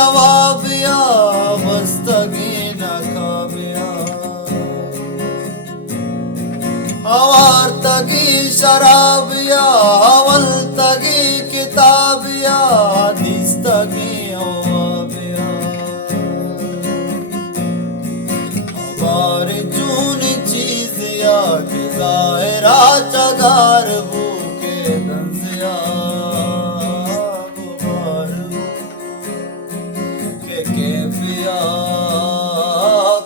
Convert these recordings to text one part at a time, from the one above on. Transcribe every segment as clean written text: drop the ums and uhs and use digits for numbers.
जवाबिया बस्तगी नकाबिया अवार्तगी शराबिया अवलतगी किताबिया दिस्तगी अवाबिया हमारी चूनी चीजिया के जाहिरा चगार भूखे दंसिया गुबार के केफिया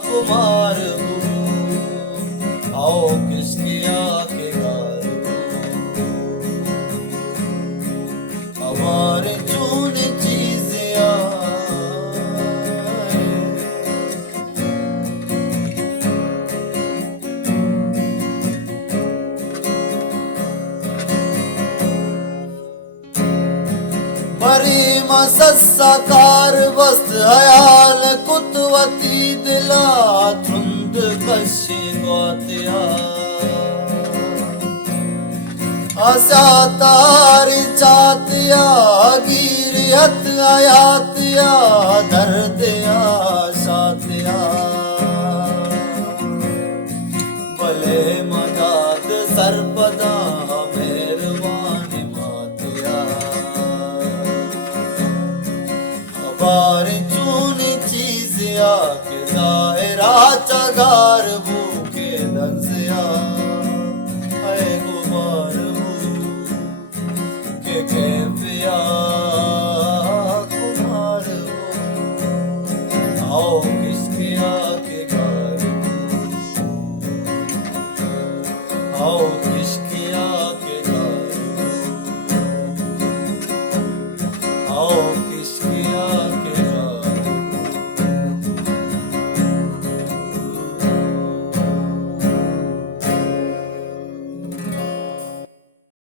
कुमार आओ किसकिया के गार हमारे चूनी चीजिया बरी मसस्साकार वस्त हयाल कुतवती दिला धुंद कशी गोतिया आशा तारी चातिया गिरियत आयातिया दर्दिया शातिया भले मदाद सरपदा मेहरबानी मातिया हमारी चूनी चीजिया के जाहिरा चगार